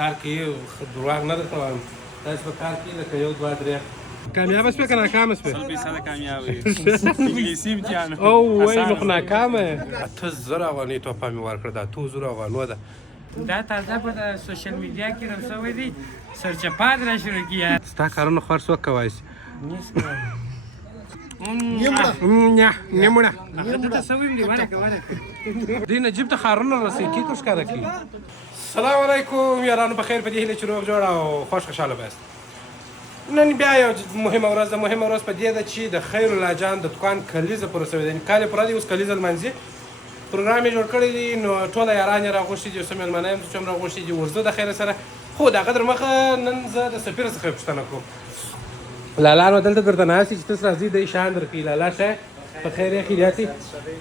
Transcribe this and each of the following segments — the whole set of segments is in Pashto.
کار کوي دروغ نه درته وایم داسې په کار کوي لکه یو دوه درې کامیابه شوې که ناکامه شوې؟ 100% کامیاب وي انګلیسي امتحان او وای نو خو ناکامه 8000 افغانۍ توپه مې ورکړه دا 2000 افغانو ده دا تازه په د سوشل میډیا کې رم شوی دی سرچپات را شروع کیه ستا کارونه خو هر څوک کولی شي نیمړه هغه دته څه ویم دی ورکه دوی نجیب ته ښارونه رسوي کیک ښکاره کوي السلام علیکم یارانو په خیر په دې هیله چې روغ جوړ او خوش خوشحاله بایاست نن بیا یو مهمه ورځ ده مهمه ورځ په دې ده چې د خیر الله جان د دوکان کلیزه پوره شوې ده کال یې پوره دی اوس کلیزه لمانځي پروګرام یې جوړ کړی دی نو ټوله یاران یې راغوښتي دي اوس مېلمانه یم چې هم راغوښتي دي ورځه د خیر سره خو د هغه در مخه نن زه د سفیر څخه پوښتنه کوم لالا نو دلته درته ناست چې تاسو راځئ دی شان درکوي لالا شه په خیر یې خیریاتي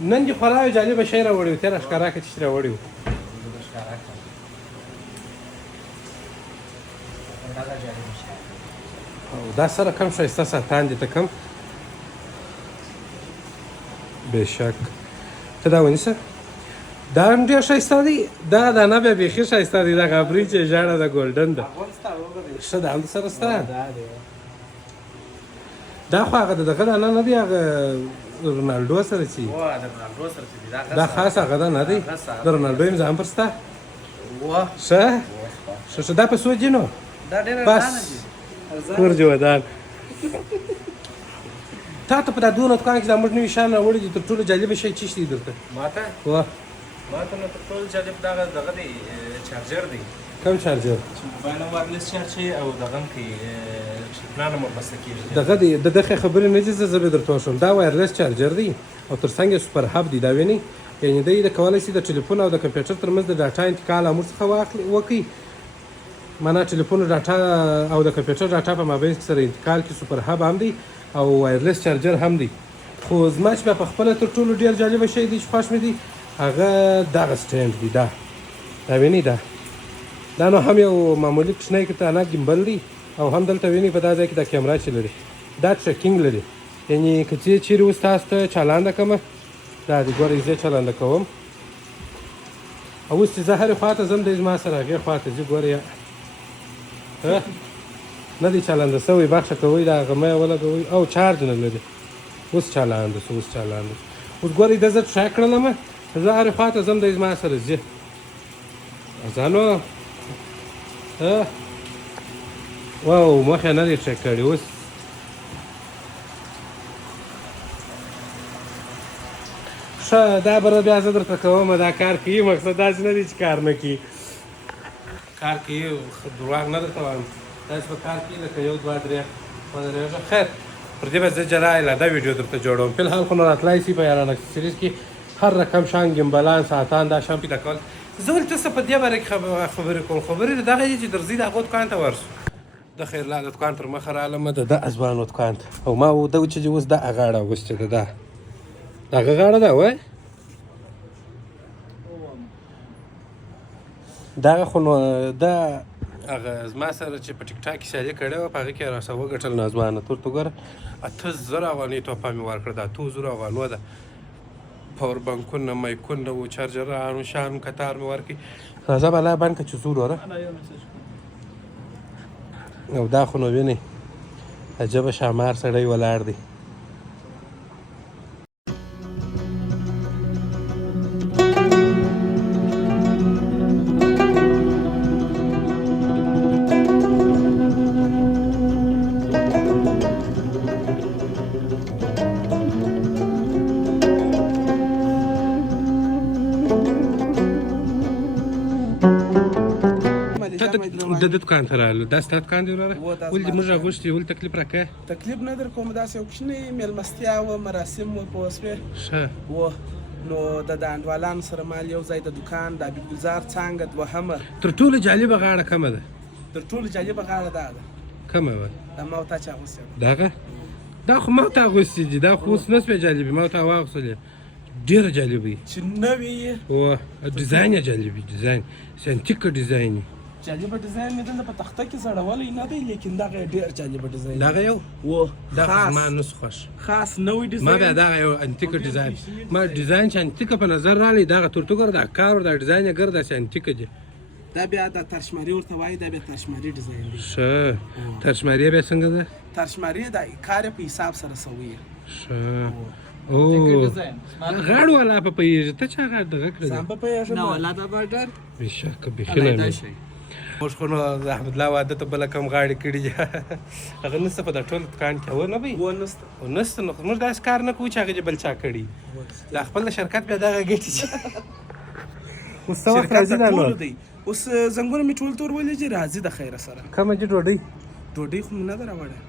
نن دې خورا یو جالبه شی راوړی و تېره ښکاره کړه چې راوړی و او دا سره کم ښایسته ساتان دي ته کم بېشک ته دا ونیسه دا هم ډېر ښایسته دی دا دانه بیا بیخي ښایسته دی دا غابري چې ژاړه د ګولډن ده ښه دا هم سره سته دا خو هغه د دغه دانه نه دی هغه رونالډو سره چې دا خاص هغه ده نه دی د رونالډو امضا هم پر سته ښه دا په څو دي نو بس کورج ودان تا ته په دا دونه دوکان کې دا موږ نوي شیان راوړي دي تر ټولو جالبه شی څه شی دی درته ماته واه ماته نو تر ټولو جالب دغه دی چارجر دی کوم چارجر موبایل وایرلس چارج شي او دغه هم کې پلان هم وربسته کېږي دغه دی د دغه خبرې نه دي زه به درته وښیم دا وایرلس چارجر دی او تر څنګ یې سوپر هب دی دا وینئ یعنې دی د کولی شي د ټلیفون او د کمپیوټر ترمنځ د ډاټا انتقال امور څخه وکړي معنا ټلیفون ډاټا او د کمپیوټر ډاټا په مابین کې سره انتقال کې سوپر هب هم دی او وایرلس چارجر هم دی خو زما چې بیا په خپله تر ټولو ډېر جالبه شی دی چې خوښ مې دی هغه دغه سټینډ دی دا وینئ دا نو هم یو معمولي کوچنی کتانه ګیمبل دی او هم دلته وینئ په دا ځای کې دا کیمرا چې لري دا ټریکینګ لري یعنې که چیرې اوس تاسو ته چالانده کړمه دا دی ګورئ زه چالانده کوم او اوس چې زه هرې خوا ته ځم دی زما سره هغې خوا ته ځي ګورئ نه دی چالانده سوی بخښه کوئ دا هغه مه یې ولګوئ او چارج نه لري اوس چالانده شو اوس ګورئ دا زه ټراک کړلمه زه هرې خوا ته ځم دی زما سره ځي ځانو واو مخ یې نه دی ټریک کړی اوس ښه دا به بیا زه درته کومه دا کار کوي مقصد داسې نه دی چې کار نه کوي کار کوي دروغ نه درته وایم داسې په کار کوي لکه یو دوه درې ودرېږه خیر پر دې به زه جلا الاده ویډیو درته جوړوم فلحال خو نو راتلی شي په یاران اکسسریز کې هر رقم شان ګیمبلان ساعتان دا شان پیدا کول زه ولې تاسو په دې باره کې خبرې کوم خبرې دغه دي چې درځي د هغو دوکان ته ورسو د خیرلا د دوکان تر مخه رالمه د ازبانو دوکان ته او ما وده چې اوس دغه غاړه اغوستې ده دغه غاړه ده وای دغه خو نو دا هغه زما سره چې په ټیک ټاک کې سیالي کړې وه په هغې کې یې راسره وګټل نازوانه ته ورته وګوره 8000 افغانۍ توپه مې ورکړه دا 2000 افغانو ده پاور بانکونه مایکونه و چارجرانو شان کتار مې ورکړي راځه بلا بند که چې ځو وروره او دا خو نو وینئ عجبه شامار سړی ولاړ دی د دوکان ته راغلو دا ستا دوکان دی وروره ولې موږ راغوښتي ولې تکلیف راکوې تکلیف نه در کوم داسې یو کوچنۍ مېلمستیا وه مراسم وه پوه شوې ښه وه نو د انډوالانو سره مال یو ځای د دوکان د حبیبګزار څانګه دوهمه تر ټولو جالبه غاړه کومه ده تر ټولو جالبه غاړه دا ده کومه وه دا ما او تا چې اغوستې دغه دا خو ما ته اغوستې دي دا خو اوس نه سوې جالبې ما ته واغوستلې ډېره جالبه چې نوې یې وه ډیزاین یې جالب ډیزاین سینټیکه ډیزاین جالبه ډیزاین مې دلته په تخته کې زړولی نه دی لیکن دغه ډېر جالبه ډیزاین دغه یو و دغه زما نس خوښ خاص نوی ما ډیزاین بیا دغه یو انتیکه ډیزاین ما ډیزاین چې انتیکه په نظر رالی دغه تورته ګوره دا کار دا ډیزاین یې ګر داسې انتیکه دی دا بیا د ترشماري ورته وایي، دا بیا ترشماري ډیزاین دی. ښه ترشماري بیا څنګه ده؟ ترشماري د کار په حساب سره سوی. ښه او غاړه والا په پیږي ته چا غاړه دغه کړې سم په پیږي نه ولا دا بارډر بشک بخنه مې موږ خو نو د احمد الله واده ته بل کم غاړي کړي هغه نسته په د ټول دکان کې و نه وي و نسته نو موږ داس کار نه کوو چې هغه بل چا کړي دا خپل شرکت بیا دغه ګټي اوس څه وخت راځي دا نو اوس زنګونه می ټول تور ولې چې راځي د خیره سره کومه چې ډوډۍ خو نه دراوړه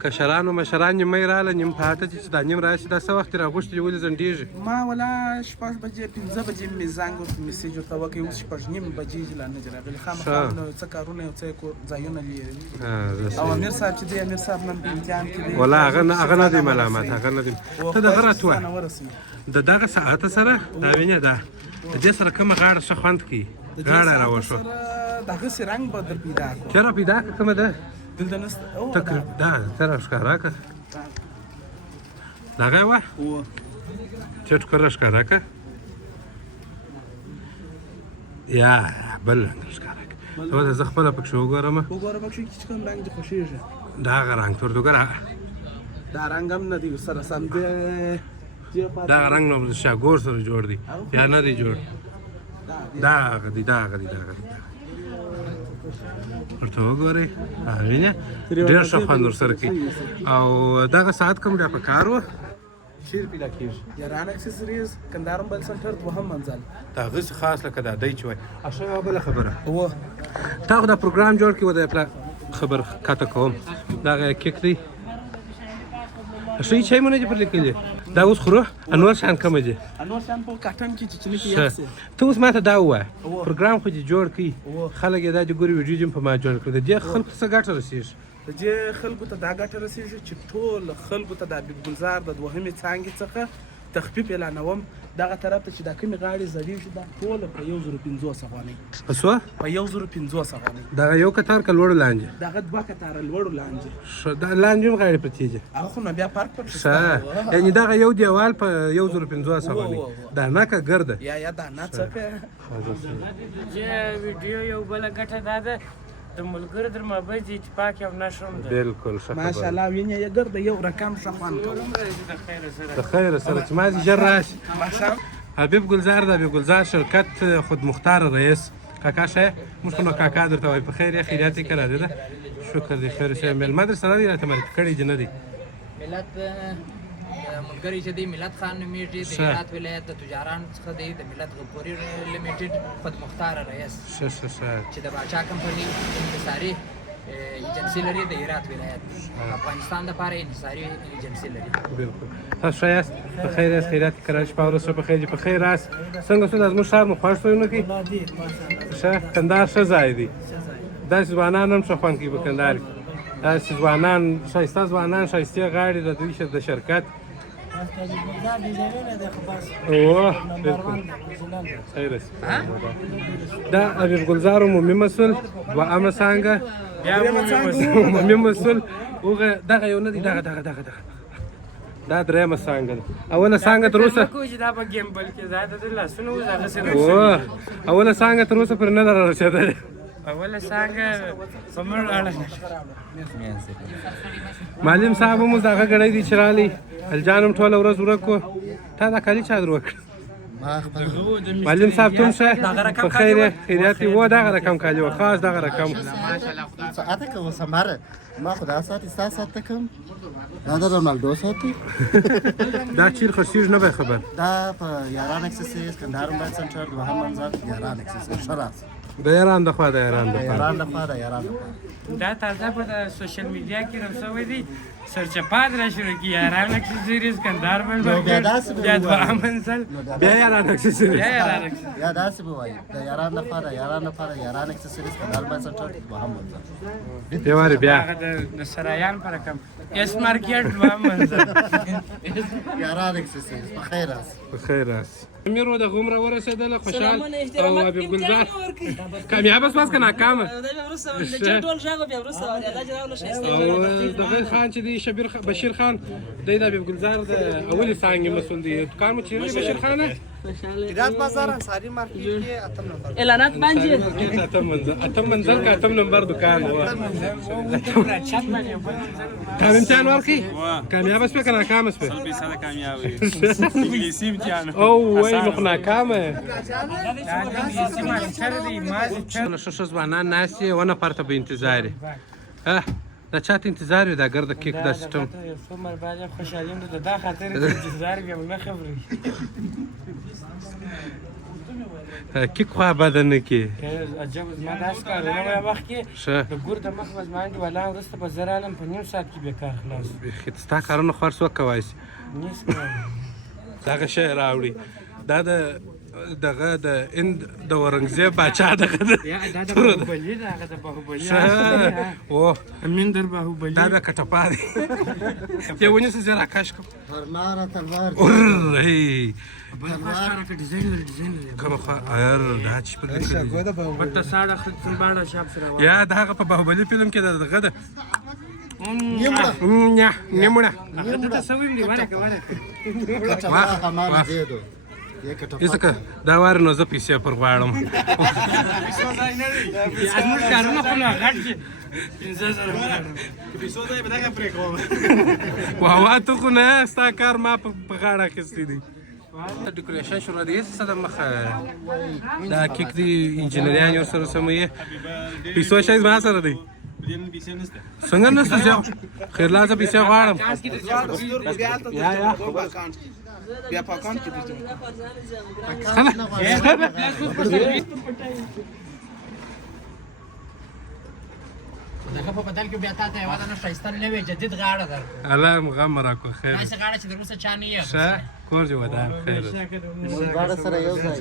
کشرانو مشران نیمه رااله نیم پاته چې دا نیم راشي دا څه وخت راغوښتي ولې زنډېږي ما ولا شپږ بجې 15 بجې مې زنګ ورته میسیج ورته وکړ اوس شپږ نیم بجې لا نه راغلی خامخا نو څه کارونه یو څه ځایونه لري او امیر صاحب چې دی امیر صاحب نن په امتحان کې دی ولا هغه نه دی ملامت هغه نه دی ته دغه راتوه د دغه ساعت سره دا وینې ده د دې سره کومه غاړه ښه خوند کوي غاړه راوښو دغه سي رنګ بدل پیدا کړ چېرې پیدا کړه کومه ده دلته نست او دا تر ښکارا که دغه وه چټ کړه ښکارا که یا بل رنګ ښکارا که ته زه خپله پکښې وګورم پکښې چې کوم رنګ دې خوښېږي دغه رنګ تور وګوره دا رنګ هم نه دی سره سم دی دغه رنګ نو شاګور سره جوړ دی یا نه دی جوړ دغه دی ورته وګورئ وینې ډېر ښه خوند ورسره کوي او دغه ساعت کوم بیا په کار و چیرې پیدا کېږي یاران اکسسریز کندهار موبایل سنټر دوهم منزل د هغسې خاص لکه دا دی چې وایي ښه یوه بله خبره و تا خو دا پروګرام جوړ کړي و د پلا خبر کاته کوم دغه کیک دی ښه چای مو نه دي پر لیکلي دا اوس خورو انور شان کومه دي انور شان په کاټن کې چې چني کې یاسي ته اوس ماته دا ووایه پروګرام خو دې جوړ کړي خلک یې دا چې ګوري ویډیو جیم په ما جوړ کړي د دې خلکو څه ګټه رسېږي د دې خلکو ته دا ګټه رسېږي چې ټول خلکو ته د حبیب ګلزار د دوهمې څانګې څخه تخفیف اعلانوم دغه طرف ته چې دا کومې غاړې زړېږي دا ټوله په 1500 افغانۍ په څو په 1500 افغانۍ دغه یو کتار که لوړو لانجې دغه دوه کتاره لوړو لانجې دا لانجې هم غاړې پرتې دي هغه خو نو بیا فرق پکې ښه یعنې دغه یو دیوال په 1500 افغانۍ دا نکه ګرده یا دا نه څه ویډیو یو بله ګټه دا ده د ملګرو در مابین د اتفاق یو نښه هم ده بالکل ښه خبره ماشاءالله وینې یې ګرده یو رقم ښه خوند کوي د خیر سره چې مازې ژر راشي حبیب ګلزار د حبیب ګلزار شرکت خود مختار رئیس کاکا شه موږ خو نو کاکا درته وایو په خیر یې خیریات یې که راځې ده شکر دی خیر شه میلمه در سره دی راته معرفي کړی چې نه دی ملت ملګری چې دی ملت خان نومیږي د هرات ولایت د تجارانو څخه دی د ملت غفوري لیمیټډ خود مختار رئیس ښه چې د باچا کمپنۍ انحصاري ایجنسي لري د هرات ولایت افغانستان دپاره انحصاري ایجنسي لري بالکل تاسو ښه یاست په خیر یاست خیرات یې که راشي شپه ورځ ښه په خیر په خیر راست څنګه څه دا زموږ ښار مو خوښ شوی نه کوي ښه کندهار ښه ځای دی داسې ځوانان هم ښه خوند کوي په کندهار کې داسې ځوانان ښایسته ځوانان ښایستې غاړې د دوی د شرکت اوه بالکل خیر است دا حبیب ګلزار عمومي مسؤل دوهمه څانګه عمومي مسؤل هغه دغه یو نه دی دغه دا درېیمه څانګه ده اوله څانګه تر اوسه دا په ګیمبل کې دا د لاسونو اوس هغه سره اوه اوله څانګه تر اوسه پرې نه ده رارسېدلې اوله څانګه په مړ اړه معلم صاحب هم اوس دغه ګړی دی چې رالی الجان هم ټوله ورځ ورک و تا دا کالي چا در وکړ معلم صاحب تم شه په خیر خیریت و دغه رقم کالي و خاص دغه رقم ساعته که وسماره ما خدا ساعتی ستا ساعت کم دا د رونالدو ساعتی دا چیر خرسیږي نه به خبر دا په یاران اکسسریز کندهار موبایل سنټر دوهم منزل یاران اکسسریز شراس د یاران د خوا د یاران د خوا یاران د خوا د یاران دا تازه په سوشل میډیا کې راوسوی دی سرچپات را شروع کی یاران اکسسریز کندهار باندې بیا دوهم منزل بیا یاران اکسسریز یا داسې به وایي د یاران د خوا د یاران لپاره یاران اکسسریز کندهار موبایل سنټر دوهم منزل دیواره بیا هغه د سرایان پر کم اس مارکیټ دوهم منزل یاران اکسسریز په خیر راس په خیر راس امیر و د غومره ورسېدله خوشحال او حبیب ګلزار کامیاب شواست که ناکامه او دغه خان چې دی دی بشیر خان دی د حبیب ګلزار د اولې څانګې مسؤل دی دکان مو چیرې دی بشیر خان هرات بازار انصاری مارکیټ کې 8 نمبر اعلانات باندې اتم منزل کا اتم نمبر دکان و کام امتحان ورکړي کامیاب شوې که ناکامه شوې 100% کامیاب انګلیسي امتحان او وای نو خو ناکامه انګلیسي ماسټر دی له ښه ښه ځوانان ناست یې 1 نفر ته به انتظار یې دا چاته انتظار وي دا ګرده کیک دا سیسټم څومره باید خوشحالي یم دا خاطر انتظار یم نه خبرې کیک خو بده نه کې عجب زما داسې کارونه وای وخت کې ښه د ګور د مخ به زما دي ولا وروسته به زه رالم په نیم ساعت کې بېکار خلاص بیخي ستا کارونه خو هر څوک کولی شي نیس کولی دغه شی راوړي دا د دغه د هند د اورنګزیب باچا دغه دا د باهوبلي ده هغه د باهوبلي او امین در باهوبلي دا بیا کټپا دی یو ونیسه زه راکش کړم تلوار تلوار کومه خوا دا چې په ورته ساړه سنباړه شاپ سره یا د هغه په باهوبلي فلم کې دغه ده نیمړه هغه ته څه ویم دی ورکه ځکه دا واره نو زه پیسې پر غواړم زموږ کارونه خو نه غټ دي 50,000 واه ته خو نه ستا کار ما په غاړه اخیستی دی ډیکوریشن شروع دی څه د مخه دا کیک دی انجینریان ورسره سموي پیسو شای زما سره دی څنګه نسته زه خیرلازه پیسې غواړم بیا په اکاونټ کې دې دغه په بدل کې بیا تا ته یوه دانه ښایسته نوې جدید غاړه درکړو الله مغم راکو خیر داسې غاړه چې در اوسه چا نه یې ښه کور جوړ ودان خیر غاړه سره یو ځای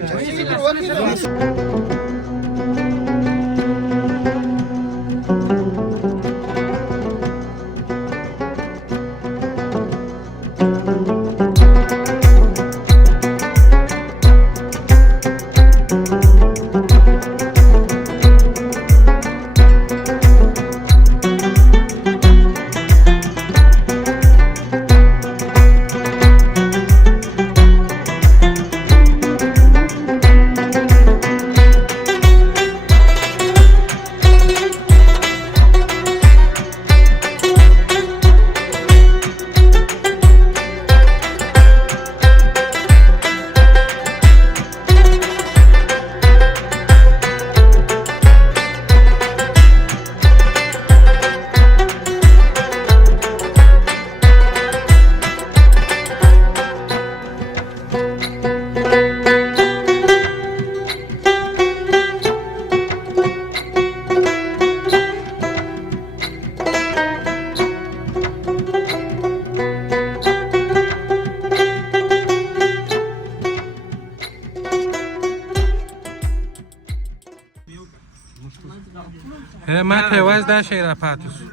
ما ته یوازې دا شی را پاتې شو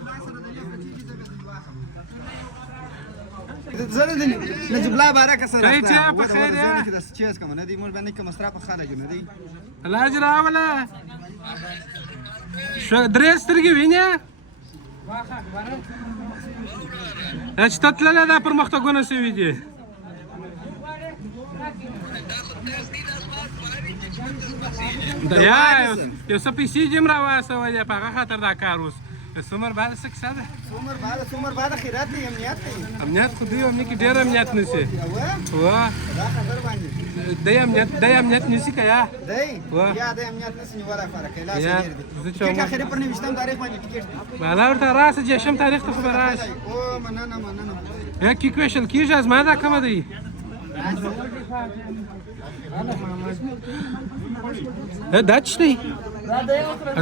زه د نجیب الله بارکه سره ته چې په خیر یې د چیز کوم نه دی مور باندې کوم سره په خاله جن دی علاج راوله شو درې سترګې وینې چې ته تللی دا پرمختګونه شوي دي یا یو څه پیسې دې هم راواستولې په هغه خاطر دا کار اوس څومره بعد څه کیسه ده څومره بعد خیرات دی امنیت دی امنیت خو دوی امنیت کې ډېر امنیت نشي دا خبر باندې دی امنیت نشي که یا دی یا د امنیت نشي نیولی فرق یې لاس ډېر دی ټیکټ اخري پر 29 تاریخ باندې ټیکټ دی بالا ورته راسه جشم تاریخ ته خو به راشي او مننه یا کیک ویشل کېږي زما دا کمه دی دا څه دی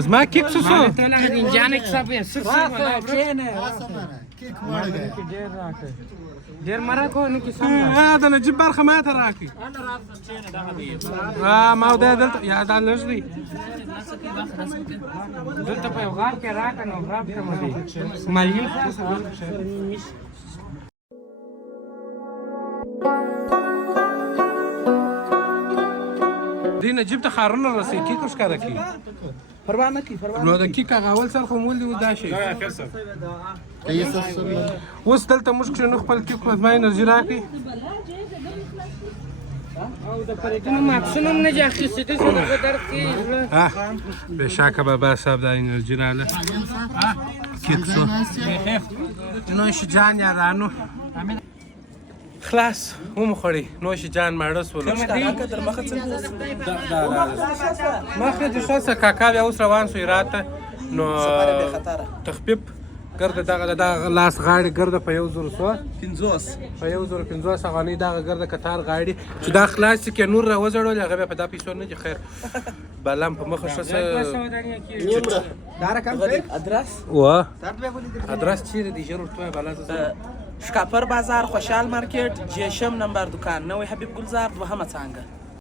زما کیک څه شو ته له انجانې کیسه به څه ډېر مه راکوه نو کیسه د نجیب برخه ما ته راکړي ما دا دلته یا دا لږ دی دلته په یو غار کې راکړه نو غراب کمه دی مالیم دی نجیب ته خارونه رسوي کیک ښکاره کړي پروا نه کوي پروا نو د کیک هغه اول سر خو مول دی دا شي اوس دلته موږ چې نو خپل کیک مزمای انرژي راکړي او د پرېټونو ماکسونه هم نه دي اخیستي داسې دغه درد کوي زړه بېشکه بابا صاحب دا انرژي راله کیک شو نوش جان یارانو خلاص ومخوړې نوش جان ماړه سولو مخکې د ښه کاکا بیا اوس روان سو هرات ته نو تخفیف ګرده دغه لاس غاړې ګرده په 1050 په 1050 افغانۍ دغه ګرده کتار غاړې چې دا خلاص کې نور راوځړول هغه بیا په دا پیسو نه دي خیر بلم په مخه ښه ادرس ادرس چیرې دی ژر ورته بلا شکاپر بازار خوشحال مارکیټ جیشم نمبر دکان نوی حبیب گلزار دوهمه څانګه